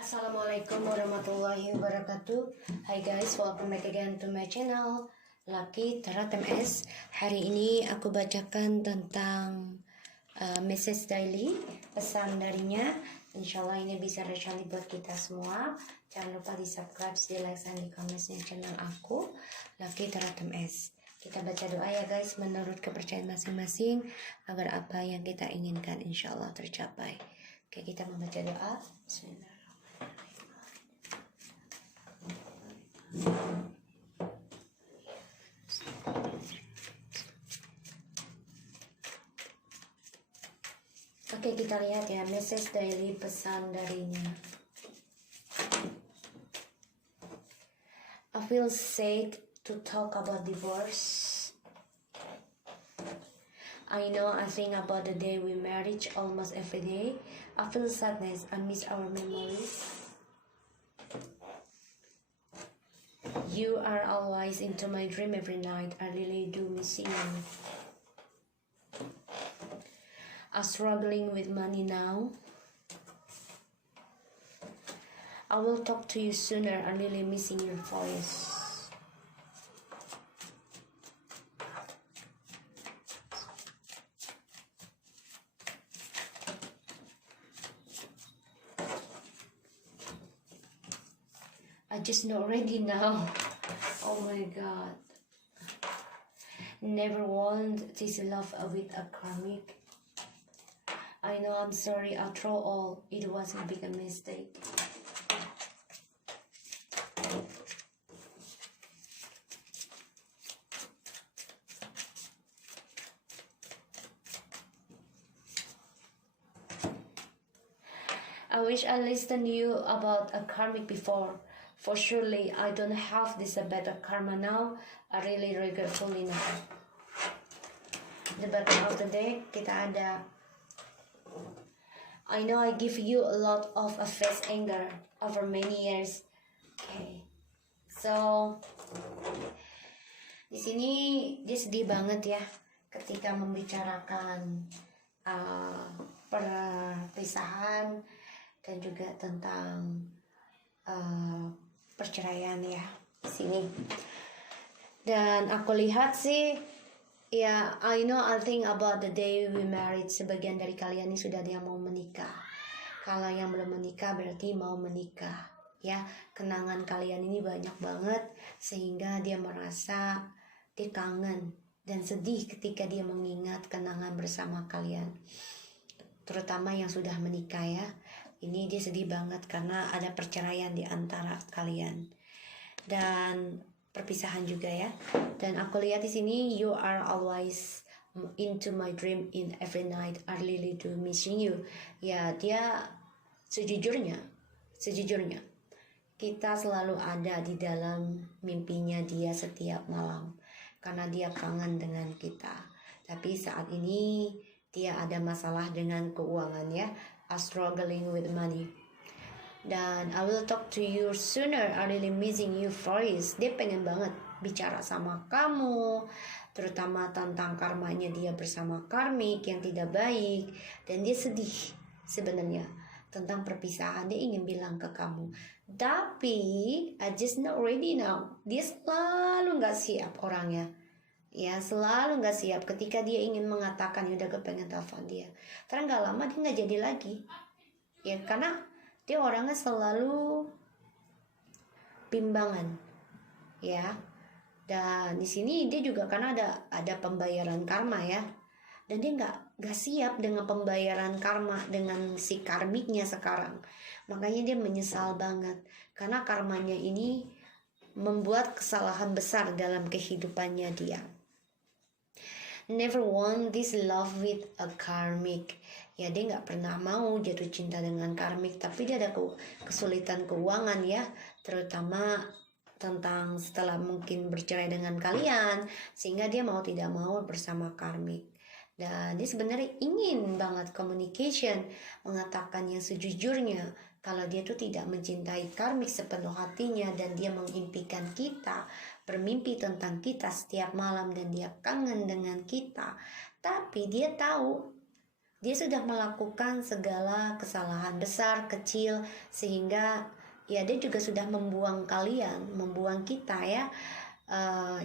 Assalamualaikum warahmatullahi wabarakatuh. Hi guys, welcome back again to my channel Lucky Tarot MS. Hari ini aku bacakan tentang message daily, pesan darinya. Insyaallah ini bisa bermanfaat buat kita semua. Jangan lupa di subscribe, di like, dan di komennya channel aku Lucky Tarot MS. Kita baca doa ya guys, menurut kepercayaan masing-masing, agar apa yang kita inginkan insyaallah tercapai. Oke, kita membaca doa. Bismillah. Oke, kita lihat ya message daily, pesan darinya. I feel sad to talk about divorce. I know I think about the day we married almost every day. I feel sadness and miss our memories. You are always into my dream every night. I really do miss you. I'm struggling with money now. I will talk to you sooner. I'm really missing your voice. I just not ready now. Oh my god. Never want this love with a karmic. I know I'm sorry after all. It was a big mistake. I wish I listened you about a karmic before. For surely I don't have this better karma now. I really regretfully now. The bottom of the deck kita ada, I know I give you a lot of face anger over many years. Okay. So di sini dia sedih banget ya ketika membicarakan perpisahan dan juga tentang perceraian ya di sini. Dan aku lihat sih ya, I know I think about the day we married. Sebagian dari kalian ini sudah dia mau menikah. Kalau yang belum menikah berarti mau menikah ya. Kenangan kalian ini banyak banget sehingga dia merasa dia kangen dan sedih ketika dia mengingat kenangan bersama kalian, terutama yang sudah menikah ya. Ini dia sedih banget karena ada perceraian di antara kalian dan perpisahan juga ya. Dan aku lihat di sini, you are always into my dream in every night. I really do missing you. Ya, dia sejujurnya kita selalu ada di dalam mimpinya dia setiap malam karena dia kangen dengan kita. Tapi saat ini dia ada masalah dengan keuangan ya. I'm struggling with money. Dan I will talk to you sooner. I really missing you voice. Dia pengen banget bicara sama kamu, terutama tentang karmanya dia bersama karmik yang tidak baik. Dan dia sedih sebenarnya tentang perpisahan. Dia ingin bilang ke kamu, tapi I just not ready now. Dia selalu gak siap orangnya. Ya, selalu gak siap ketika dia ingin mengatakan, ya udah gue pengen telepon dia. Karena gak lama dia gak jadi lagi. Ya, karena dia orangnya selalu bimbangan. Ya. Dan di sini dia juga karena ada pembayaran karma ya. Dan dia gak siap dengan pembayaran karma dengan si karmiknya sekarang. Makanya dia menyesal banget. Karena karmanya ini membuat kesalahan besar dalam kehidupannya dia. Never want this love with a karmic. Ya, dia gak pernah mau jatuh cinta dengan karmik. Tapi dia ada kesulitan keuangan ya. Terutama tentang setelah mungkin bercerai dengan kalian. Sehingga dia mau tidak mau bersama karmik. Dan dia sebenarnya ingin banget communication. Mengatakan yang sejujurnya. Kalau dia tuh tidak mencintai karmik sepenuh hatinya. Dan dia mengimpikan kita, bermimpi tentang kita setiap malam. Dan dia kangen dengan kita. Tapi dia tahu Dia sudah melakukan segala kesalahan besar, kecil, sehingga ya dia juga sudah membuang kalian, membuang kita ya,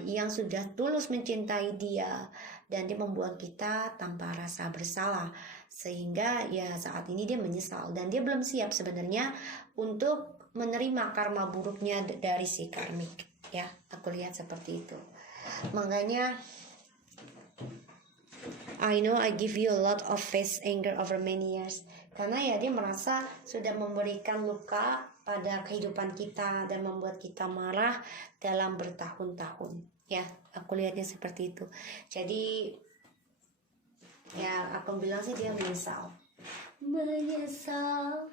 yang sudah tulus mencintai dia, dan dia membuang kita tanpa rasa bersalah, sehingga ya saat ini dia menyesal dan dia belum siap sebenarnya untuk menerima karma buruknya dari si karmik ya. Aku lihat seperti itu. Makanya I know I give you a lot of face anger over many years. Karena ya dia merasa sudah memberikan luka pada kehidupan kita dan membuat kita marah dalam bertahun-tahun. Ya, aku lihatnya seperti itu. Jadi ya aku bilang sih dia menyesal. Menyesal.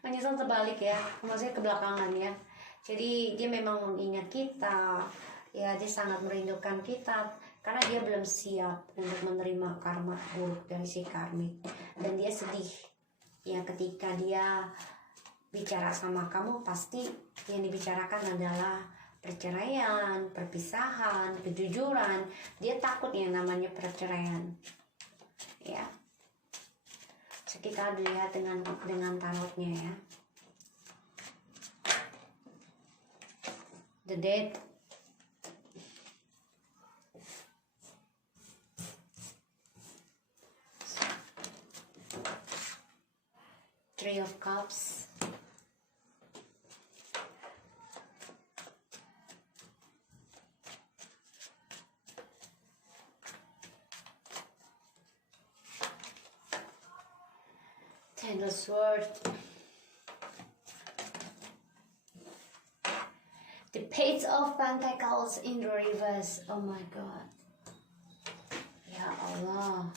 Menyesal terbalik ya, maksudnya kebelakangan ya. Jadi dia memang mengingat kita, ya dia sangat merindukan kita, karena dia belum siap untuk menerima karma buruk dari si karmik. Dan dia sedih ya ketika dia bicara sama kamu, pasti yang dibicarakan adalah perceraian, perpisahan, kejujuran. Dia takut yang namanya perceraian ya. So, kita lihat dengan tarotnya ya. The Death, Three of Cups, Ten of Swords, the Page of Pentacles in the reverse. Oh my God, ya Allah.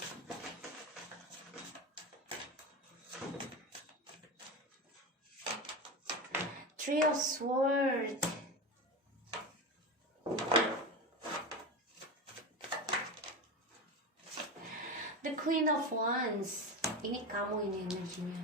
Three of Swords, the Queen of Wands. Ini kamu ini energinya.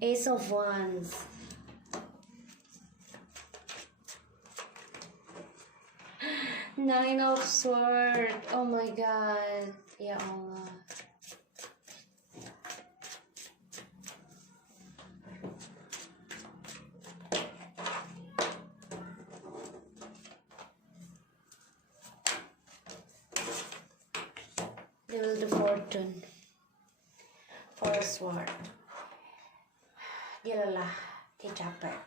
Ace of Wands, Nine of Swords. Oh my God, ya Allah. Devil the Fortune, Four of Swords. Dia lelah, dia capek,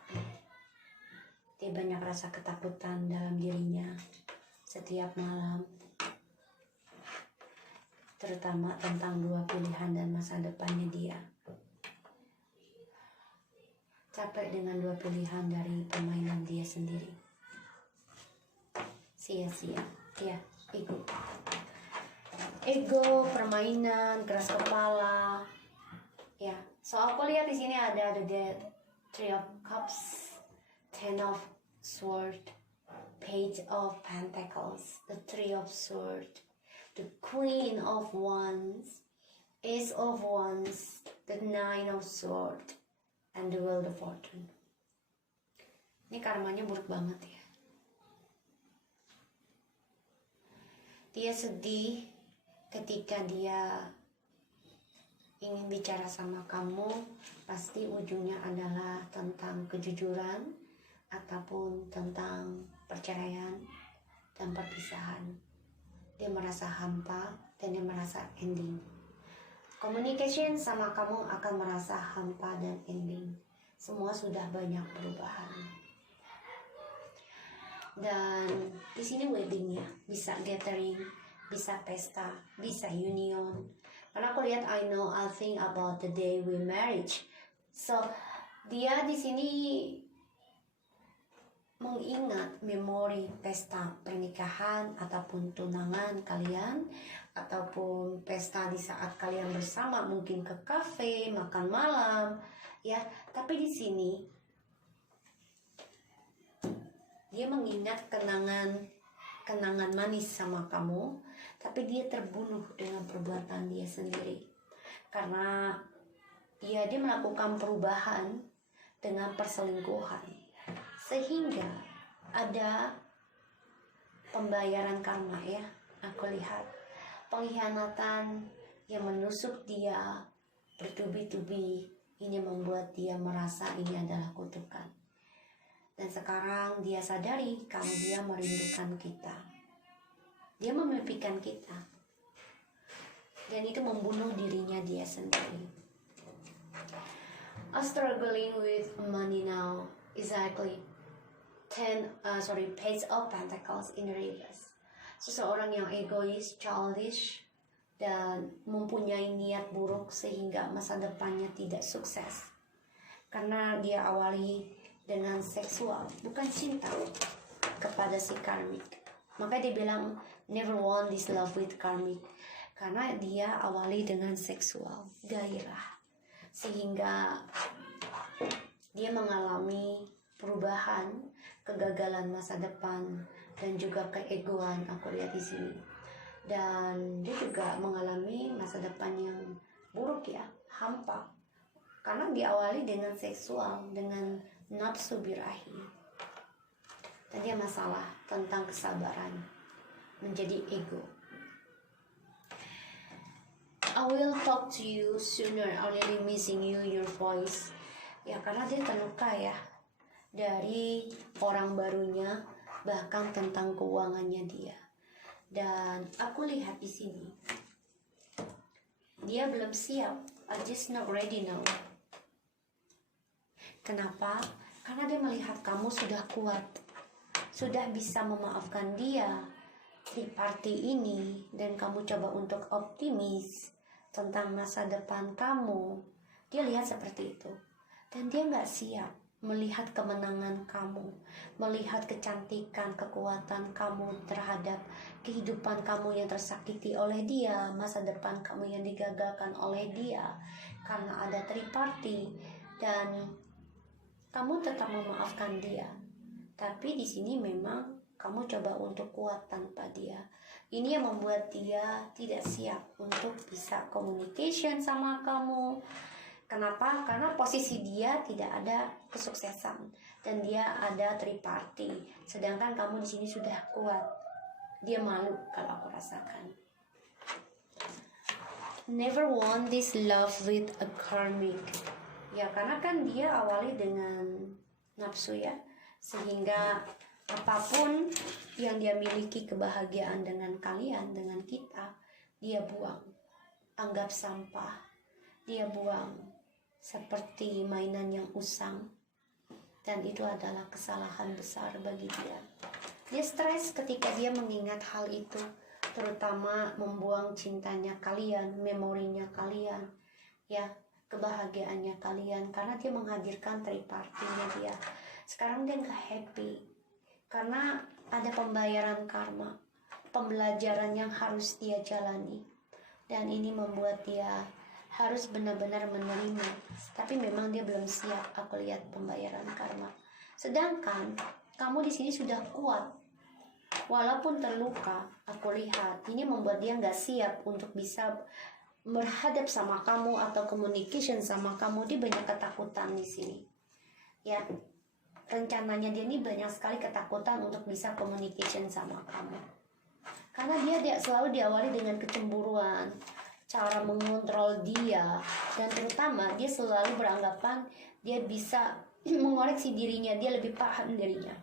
dia banyak rasa ketakutan dalam dirinya setiap malam, terutama tentang dua pilihan dan masa depannya dia. Capek dengan dua pilihan dari permainan dia sendiri. Sia-sia, ya, ego, permainan, keras kepala, ya. So aku lihat di sini ada the Death, Three of Cups, Ten of Swords, Page of Pentacles, the Three of Swords, the Queen of Wands, Ace of Wands, the Nine of Swords, and the Wheel of Fortune. Ini karmanya buruk banget ya. Dia sedih ketika dia ingin bicara sama kamu, pasti ujungnya adalah tentang kejujuran ataupun tentang perceraian dan perpisahan. Dia merasa hampa dan dia merasa ending. Communication sama kamu akan merasa hampa dan ending. Semua sudah banyak perubahan. Dan di sini weddingnya bisa gathering, bisa pesta, bisa union. Karena aku lihat I'll think about the day we marriage. So dia di sini mengingat memori pesta pernikahan ataupun tunangan kalian, ataupun pesta di saat kalian bersama, mungkin ke kafe, makan malam, ya. Tapi di sini dia mengingat kenangan manis sama kamu, tapi dia terbunuh dengan perbuatan dia sendiri. Karena dia melakukan perubahan dengan perselingkuhan, sehingga ada pembayaran karma ya. Aku lihat pengkhianatan yang menusuk dia bertubi-tubi, ini membuat dia merasa ini adalah kutukan. Dan sekarang dia sadari kalau dia merindukan kita, dia memimpikan kita, dan itu membunuh dirinya dia sendiri. Struggling with money now, exactly Page of Pentacles in reverse. Seseorang yang egois, childish, dan mempunyai niat buruk sehingga masa depannya tidak sukses. Karena dia awali dengan seksual, bukan cinta kepada si karmik. Maka dia bilang never want this love with karmik. Karena dia awali dengan seksual, gairah. Sehingga dia mengalami perubahan, kegagalan masa depan, dan juga keegoan. Aku lihat di sini. Dan dia juga mengalami masa depan yang buruk ya, hampa. Karena diawali dengan seksual, dengan nafsu birahi. Dan dia masalah tentang kesabaran, menjadi ego. I will talk to you sooner, I'm really missing you, your voice. Ya karena dia terluka ya dari orang barunya, bahkan tentang keuangannya dia. Dan aku lihat di sini dia belum siap. I just not ready now. Kenapa? Karena dia melihat kamu sudah kuat, sudah bisa memaafkan dia di party ini, dan kamu coba untuk optimis tentang masa depan kamu. Dia lihat seperti itu, dan dia nggak siap melihat kemenangan kamu, melihat kecantikan, kekuatan kamu terhadap kehidupan kamu yang tersakiti oleh dia, masa depan kamu yang digagalkan oleh dia karena ada triparty, dan kamu tetap memaafkan dia. Tapi di sini memang kamu coba untuk kuat tanpa dia. Ini yang membuat dia tidak siap untuk bisa communication sama kamu. Kenapa? Karena posisi dia tidak ada kesuksesan dan dia ada triparty. Sedangkan kamu di sini sudah kuat. Dia malu kalau aku rasakan. Never want this love with a karmic. Ya karena kan dia awali dengan nafsu ya. Sehingga apapun yang dia miliki kebahagiaan dengan kalian, dengan kita, dia buang. Anggap sampah. Dia buang seperti mainan yang usang, dan itu adalah kesalahan besar bagi dia. Dia stres ketika dia mengingat hal itu, terutama membuang cintanya kalian, memorinya kalian, ya kebahagiaannya kalian, karena dia menghadirkan tripartinya dia. Sekarang dia nggak happy karena ada pembayaran karma, pembelajaran yang harus dia jalani, dan ini membuat dia harus benar-benar menerima. Tapi memang dia belum siap. Aku lihat pembayaran karma. Sedangkan kamu di sini sudah kuat, walaupun terluka. Aku lihat ini membuat dia nggak siap untuk bisa berhadap sama kamu atau communication sama kamu. Dia banyak ketakutan di sini. Ya, rencananya dia ini banyak sekali ketakutan untuk bisa communication sama kamu. Karena dia selalu diawali dengan kecemburuan, cara mengontrol dia, dan terutama dia selalu beranggapan dia bisa mengoreksi dirinya, dia lebih paham dirinya.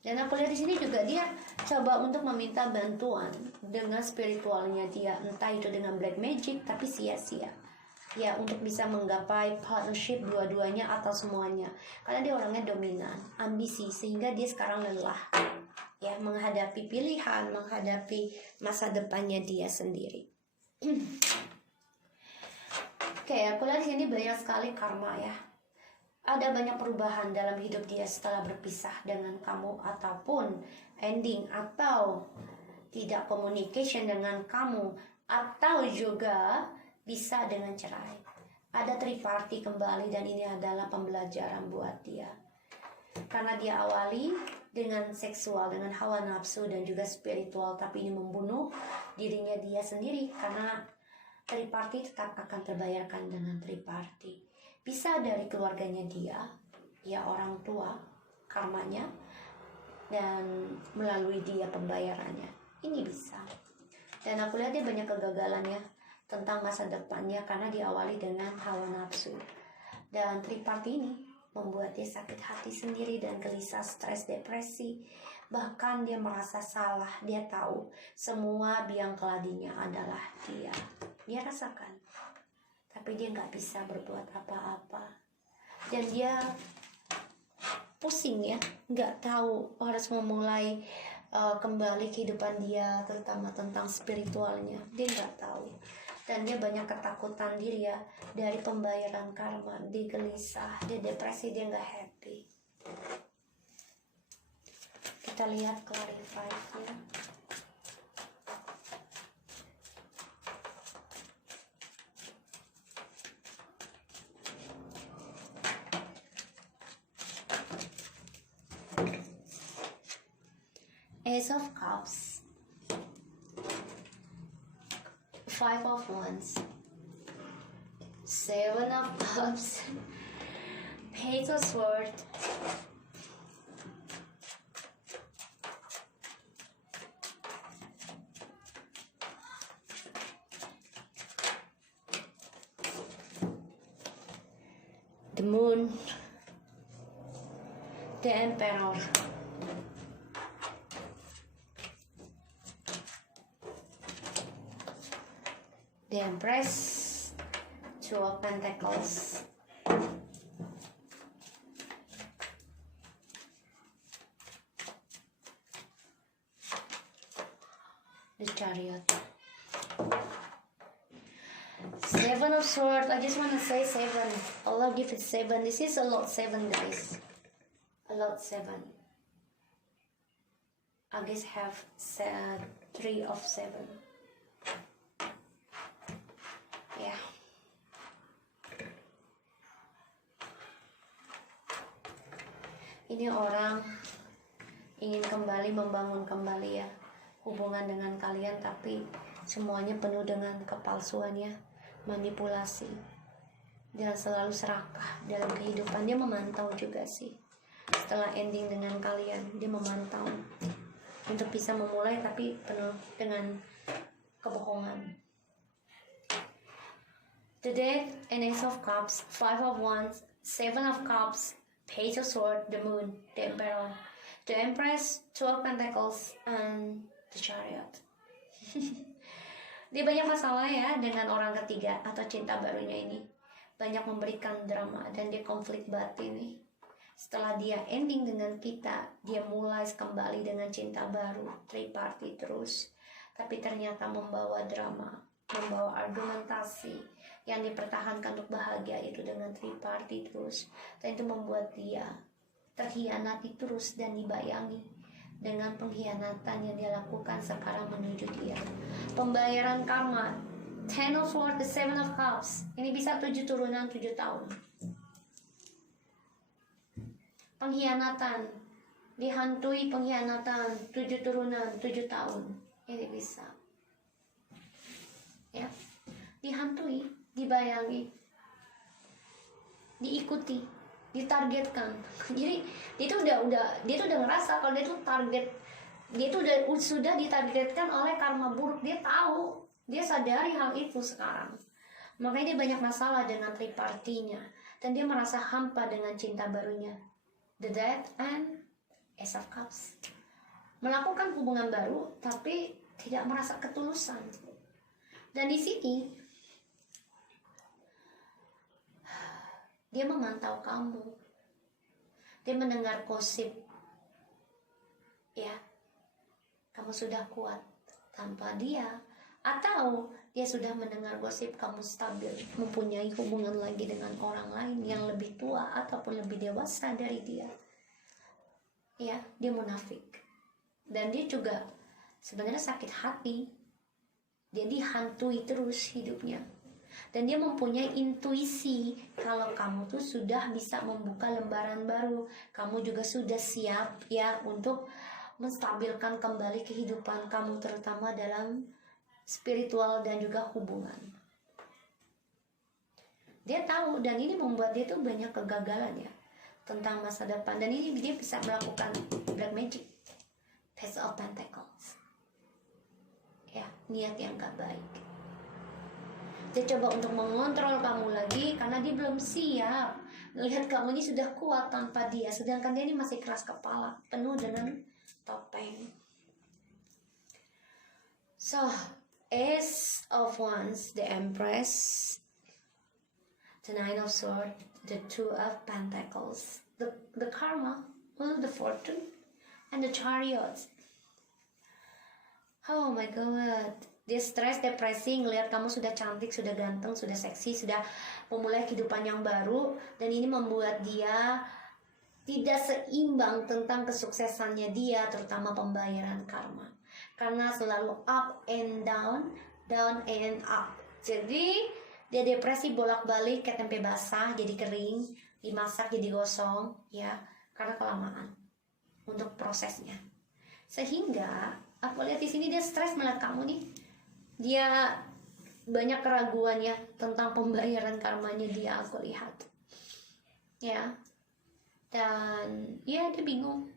Dan aku lihat di sini juga dia coba untuk meminta bantuan dengan spiritualnya dia, entah itu dengan black magic, tapi sia-sia. Ya untuk bisa menggapai partnership dua-duanya atau semuanya. Karena dia orangnya dominan, ambisi, sehingga dia sekarang lelah ya menghadapi pilihan, menghadapi masa depannya dia sendiri. Oke, aku lihat di sini banyak sekali karma ya. Ada banyak perubahan dalam hidup dia setelah berpisah dengan kamu, ataupun ending, atau tidak communication dengan kamu, atau juga bisa dengan cerai. Ada triparty kembali, dan ini adalah pembelajaran buat dia. Karena dia awali dengan seksual, dengan hawa nafsu dan juga spiritual, tapi ini membunuh dirinya dia sendiri karena triparty tetap akan terbayarkan dengan triparty. Bisa dari keluarganya dia, ya orang tua, karmanya, dan melalui dia pembayarannya. Ini bisa. Dan aku lihat dia banyak kegagalan ya tentang masa depannya karena diawali dengan hawa nafsu. Dan triparty ini membuat dia sakit hati sendiri dan gelisah, stres, depresi. Bahkan dia merasa salah. Dia tahu semua biang keladinya adalah dia. Dia rasakan. Tapi dia gak bisa berbuat apa-apa. Dan dia pusing ya. Gak tahu harus memulai kembali kehidupan dia, terutama tentang spiritualnya. Dia gak tahu. Dan dia banyak ketakutan diri ya dari pembayaran karma. Dia gelisah, dia depresi, dia gak happy. Kita lihat clarify-nya. Ace of Cups, Five of Wands, Seven of Cups, Page of Swords, the Moon, the Emperor, the Empress, Two of Pentacles, the Chariot, Seven of Swords. I just want to say 7. Allah give it 7. This is a lot 7, guys. A lot 7. I guess have 3 of 7. Ya. Ini orang ingin kembali membangun kembali ya hubungan dengan kalian, tapi semuanya penuh dengan kepalsuan ya, manipulasi, dan selalu serakah dalam kehidupan. Dia memantau juga sih. Setelah ending dengan kalian, dia memantau untuk bisa memulai, tapi penuh dengan kebohongan. The Death and Ace of Cups, Five of Wands, Seven of Cups, Page of Swords, the Moon, the Emperor, the Empress, Two of Pentacles, and the Chariot. Dia banyak masalah ya dengan orang ketiga atau cinta barunya ini. Banyak memberikan drama dan dia konflik batin nih. Setelah dia ending dengan kita, dia mulai kembali dengan cinta baru, triparty terus. Tapi ternyata membawa drama, membawa argumentasi yang dipertahankan untuk bahagia itu dengan triparty terus. Dan itu membuat dia terhianati terus dan dibayangi dengan pengkhianatan yang dia lakukan sekarang menuju dia. Pembayaran karma, Ten of Swords, the Seven of Cups. Ini bisa 7 turunan 7 tahun. Pengkhianatan, dihantui pengkhianatan 7 turunan 7 tahun. Ini bisa. Ya, dihantui, dibayangi, diikuti, ditargetkan. Jadi dia tuh udah ngerasa kalau dia tuh target, dia tuh sudah ditargetkan oleh karma buruk. Dia tahu, dia sadari hal itu sekarang. Makanya dia banyak masalah dengan tripartinya dan dia merasa hampa dengan cinta barunya, the Death and Ace of Cups. Melakukan hubungan baru tapi tidak merasa ketulusan. Dan di sini dia memantau kamu. Dia mendengar gosip. Ya, kamu sudah kuat tanpa dia. Atau dia sudah mendengar gosip kamu stabil, mempunyai hubungan lagi dengan orang lain yang lebih tua ataupun lebih dewasa dari dia. Ya, dia munafik. Dan dia juga sebenarnya sakit hati. Dia dihantui terus hidupnya. Dan dia mempunyai intuisi kalau kamu tuh sudah bisa membuka lembaran baru. Kamu juga sudah siap ya untuk menstabilkan kembali kehidupan kamu, terutama dalam spiritual dan juga hubungan. Dia tahu, dan ini membuat dia tuh banyak kegagalan ya tentang masa depan, dan ini dia bisa melakukan black magic, Page of Pentacles ya, niat yang gak baik. Dia coba untuk mengontrol kamu lagi karena dia belum siap melihat kamu ini sudah kuat tanpa dia, sedangkan dia ini masih keras kepala, penuh dengan topeng. So, Ace of Wands, the Empress, the Nine of Swords, the Two of Pentacles, the Karma, well, the Fortune, and the Chariot. Oh my God, dia stres, depresi, ngelihat kamu sudah cantik, sudah ganteng, sudah seksi, sudah memulai kehidupan yang baru, dan ini membuat dia tidak seimbang tentang kesuksesannya dia, terutama pembayaran karma. Karena selalu up and down, down and up. Jadi dia depresi bolak-balik, kayak tempe basah jadi kering, dimasak jadi gosong ya, karena kelamaan untuk prosesnya. Sehingga aku lihat di sini dia stres melihat kamu nih. Dia banyak keraguan ya tentang pembayaran karmanya dia, aku lihat. Ya. Dan ya dia bingung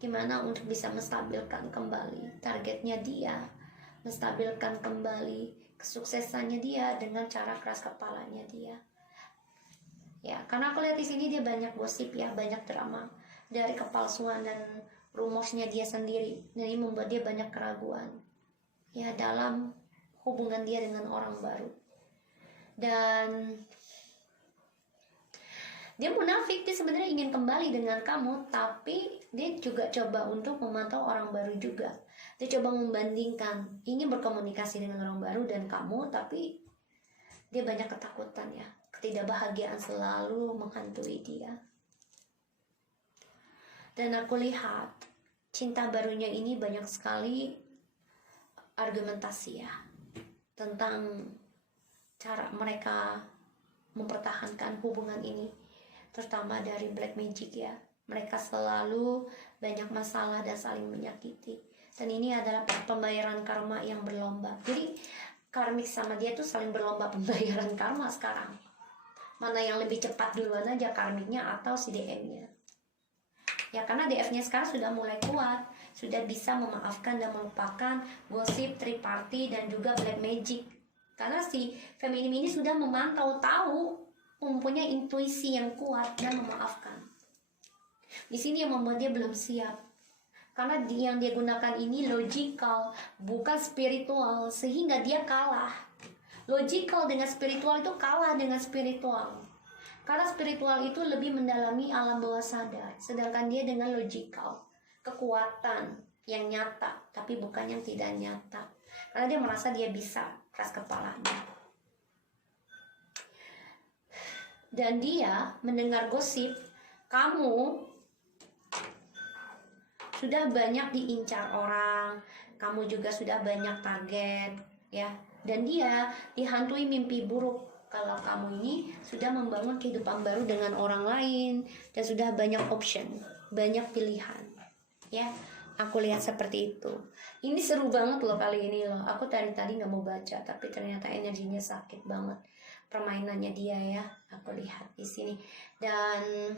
gimana untuk bisa menstabilkan kembali targetnya dia, menstabilkan kembali kesuksesannya dia dengan cara keras kepalanya dia. Ya, karena aku lihat di sini dia banyak gosip ya, banyak drama dari kepalsuan dan rumorsnya dia sendiri. Dan ini membuat dia banyak keraguan ya dalam hubungan dia dengan orang baru. Dan dia munafik, dia sebenarnya ingin kembali dengan kamu, tapi dia juga coba untuk memantau orang baru juga. Dia coba membandingkan, ingin berkomunikasi dengan orang baru dan kamu, tapi dia banyak ketakutan ya. Ketidakbahagiaan selalu menghantui dia. Dan aku lihat cinta barunya ini banyak sekali argumentasi ya tentang cara mereka mempertahankan hubungan ini, terutama dari black magic ya. Mereka selalu banyak masalah dan saling menyakiti, dan ini adalah pembayaran karma yang berlomba. Jadi karmik sama dia tuh saling berlomba pembayaran karma sekarang. Mana yang lebih cepat duluan aja, karmiknya atau si DM-nya ya, karena DF-nya sekarang sudah mulai kuat, sudah bisa memaafkan dan melupakan gosip, triparty, dan juga black magic. Karena si feminim ini sudah memantau, tahu, mempunyai intuisi yang kuat dan memaafkan. Di sini yang membuat dia belum siap, karena yang dia gunakan ini logical, bukan spiritual, sehingga dia kalah. Logical dengan spiritual itu kalah dengan spiritual, karena spiritual itu lebih mendalami alam bawah sadar, sedangkan dia dengan logical, kekuatan yang nyata tapi bukan yang tidak nyata, karena dia merasa dia bisa, keras kepalanya. Dan dia mendengar gosip kamu sudah banyak diincar orang, kamu juga sudah banyak target ya, dan dia dihantui mimpi buruk kalau kamu ini sudah membangun kehidupan baru dengan orang lain dan sudah banyak option, banyak pilihan ya. Aku lihat seperti itu. Ini seru banget loh kali ini loh. Aku tadi nggak mau baca, tapi ternyata energinya sakit banget permainannya dia ya. Aku lihat di sini, dan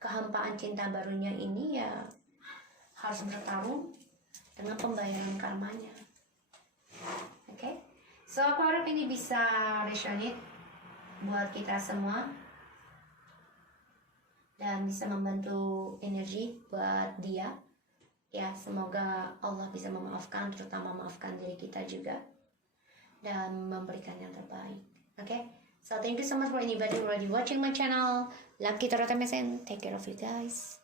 kehampaan cinta barunya ini ya harus bertarung dengan pembayaran karmanya. Oke? So aku harap ini bisa resonate buat kita semua dan bisa membantu energi buat dia ya. Semoga Allah bisa memaafkan, terutama memaafkan diri kita juga, dan memberikan yang terbaik. Okay, so thank you so much for anybody who already watching my channel. Love kita, Rata Mesen. Take care of you guys.